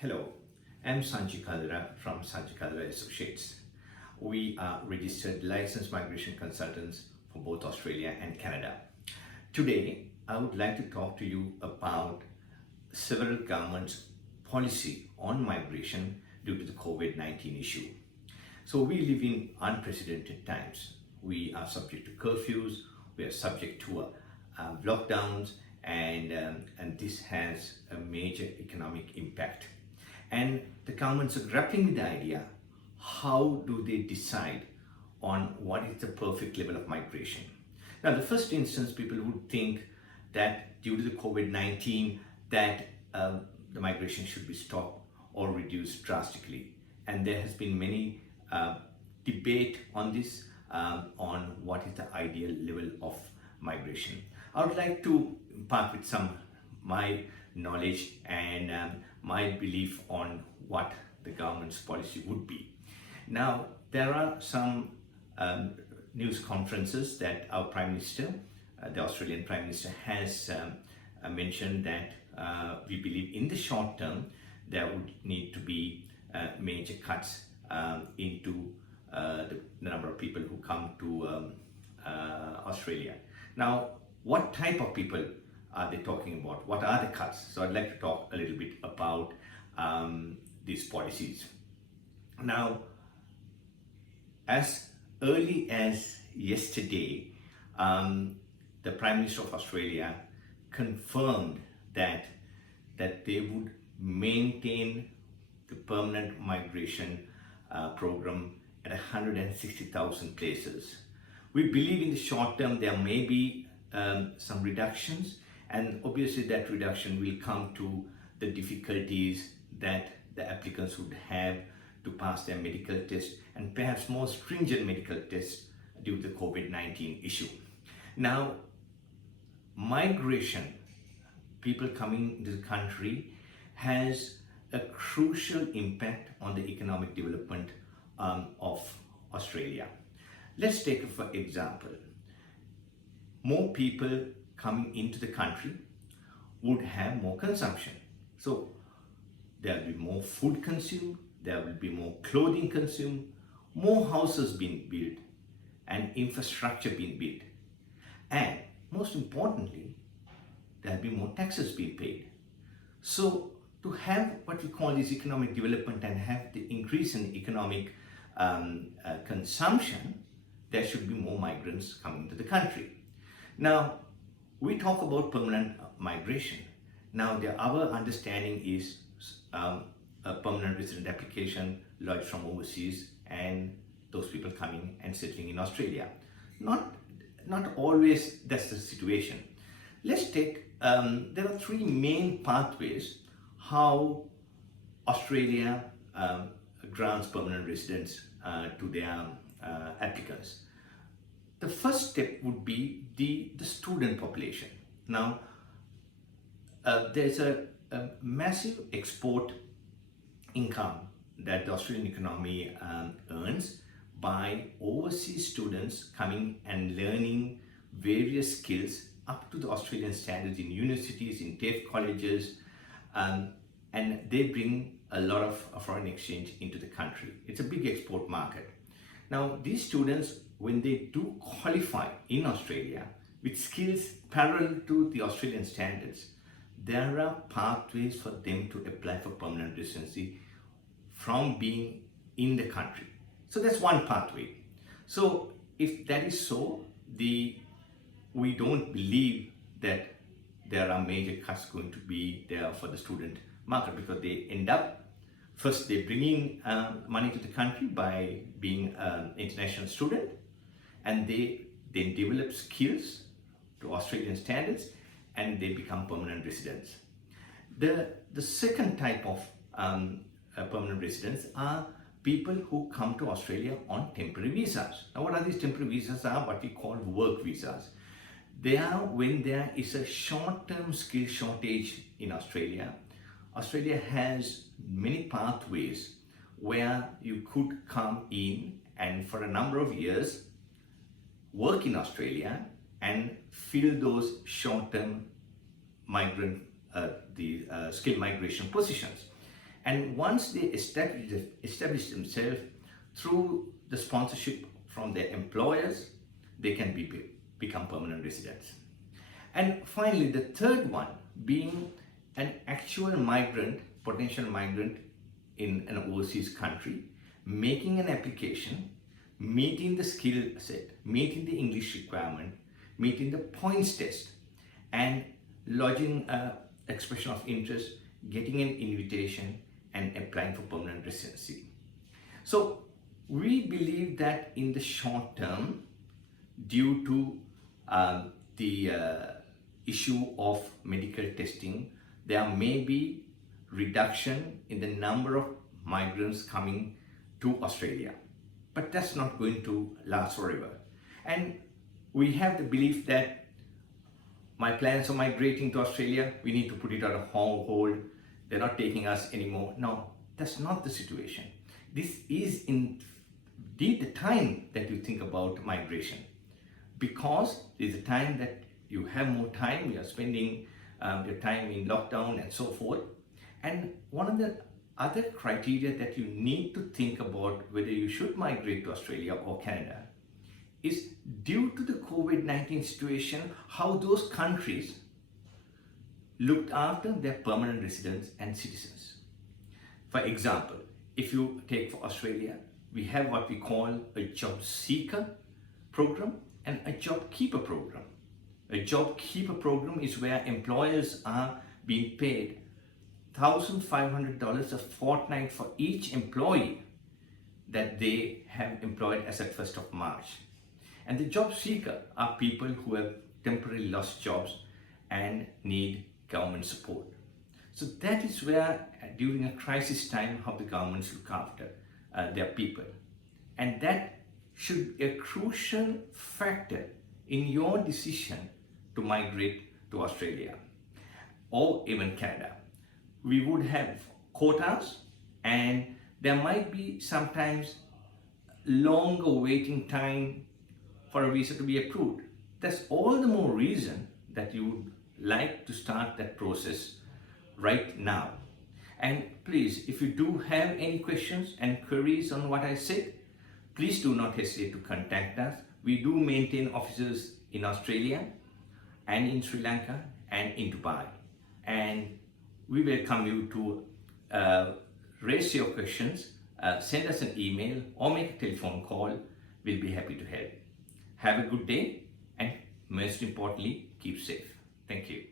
Hello, I'm Sanji Caldera from Sanji Caldera Associates. We are registered licensed migration consultants for both Australia and Canada. Today, I would like to talk to you about several governments' policy on migration due to the COVID-19 issue. So we live in unprecedented times. We are subject to curfews, we are subject to lockdowns, and this has a major economic impact. And the governments are grappling with the idea, how do they decide on what is the perfect level of migration? Now, the first instance, people would think that due to the COVID-19, that the migration should be stopped or reduced drastically. And there has been many debate on this, on what is the ideal level of migration. I would like to impart with some my knowledge and my belief on what the government's policy would be. Now, there are some news conferences that our Prime Minister, the Australian Prime Minister, has mentioned that we believe in the short term there would need to be major cuts into the number of people who come to Australia. Now, what type of people are they talking about? What are the cuts? So I'd like to talk a little bit about these policies. Now, as early as yesterday, the Prime Minister of Australia confirmed that they would maintain the permanent migration program at 160,000 places. We believe in the short term there may be some reductions, and obviously that reduction will come to the difficulties that the applicants would have to pass their medical test, and perhaps more stringent medical tests due to the COVID-19 issue. Now, migration, people coming into the country, has a crucial impact on the economic development of Australia. Let's take for example, more people coming into the country would have more consumption. So there will be more food consumed, there will be more clothing consumed, more houses being built, and infrastructure being built. And most importantly, there will be more taxes being paid. So to have what we call this economic development and have the increase in economic consumption, there should be more migrants coming to the country. Now, we talk about permanent migration. Now, our understanding is a permanent resident application lodged from overseas and those people coming and settling in Australia. Not always that's the situation. Let's take, there are three main pathways how Australia grants permanent residence to their applicants. The first step would be the student population. Now, there's a massive export income that the Australian economy earns by overseas students coming and learning various skills up to the Australian standards in universities, in TAFE colleges, and they bring a lot of foreign exchange into the country. It's a big export market. Now, these students, when they do qualify in Australia with skills parallel to the Australian standards, there are pathways for them to apply for permanent residency from being in the country. So that's one pathway. So if that is so, we don't believe that there are major cuts going to be there for the student market, because they end up, first they bring in money to the country by being an international student, and they then develop skills to Australian standards, and they become permanent residents. The second type of permanent residents are people who come to Australia on temporary visas. Now, what are these temporary visas? Are what we call work visas. They are when there is a short-term skill shortage in Australia. Australia has many pathways where you could come in and for a number of years work in Australia and fill those short-term migrant, skilled migration positions. And once they establish themselves through the sponsorship from their employers, they can become permanent residents. And finally, the third one being an actual migrant, potential migrant in an overseas country, making an application, meeting the skill set, meeting the English requirement, meeting the points test, and lodging an expression of interest, getting an invitation, and applying for permanent residency. So we believe that in the short term, due to the issue of medical testing, there may be reduction in the number of migrants coming to Australia. But that's not going to last forever. And we have the belief that my plans of migrating to Australia, we need to put it on a hold. They're not taking us anymore. No, that's not the situation. This is indeed the time that you think about migration, because there's a time that you have more time, you are spending your time in lockdown and so forth. And one of the other criteria that you need to think about whether you should migrate to Australia or Canada is, due to the COVID-19 situation, how those countries looked after their permanent residents and citizens. For example, if you take for Australia, we have what we call a job seeker program and a job keeper program. A job keeper program is where employers are being paid $1,500 a fortnight for each employee that they have employed as at 1st of March. And the job seeker are people who have temporarily lost jobs and need government support. So that is where, during a crisis time, how the governments look after their people. And that should be a crucial factor in your decision to migrate to Australia or even Canada. We would have quotas, and there might be sometimes longer waiting time for a visa to be approved. That's all the more reason that you would like to start that process right now. And please, if you do have any questions and queries on what I said, please do not hesitate to contact us. We do maintain offices in Australia and in Sri Lanka and in Dubai. And we welcome you to raise your questions, send us an email or make a telephone call. We'll be happy to help. Have a good day, and most importantly, keep safe. Thank you.